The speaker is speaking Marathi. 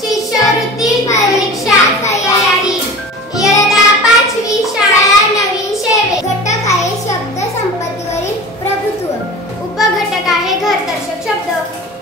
शिष्यवृत्ती परीक्षा तयारी इयत्ता 5वी शाळा नवीन सेवे. घटक आहे शब्द संपत्तीवरील प्रभुत्व. उपघटक आहे घरदर्शक शब्द.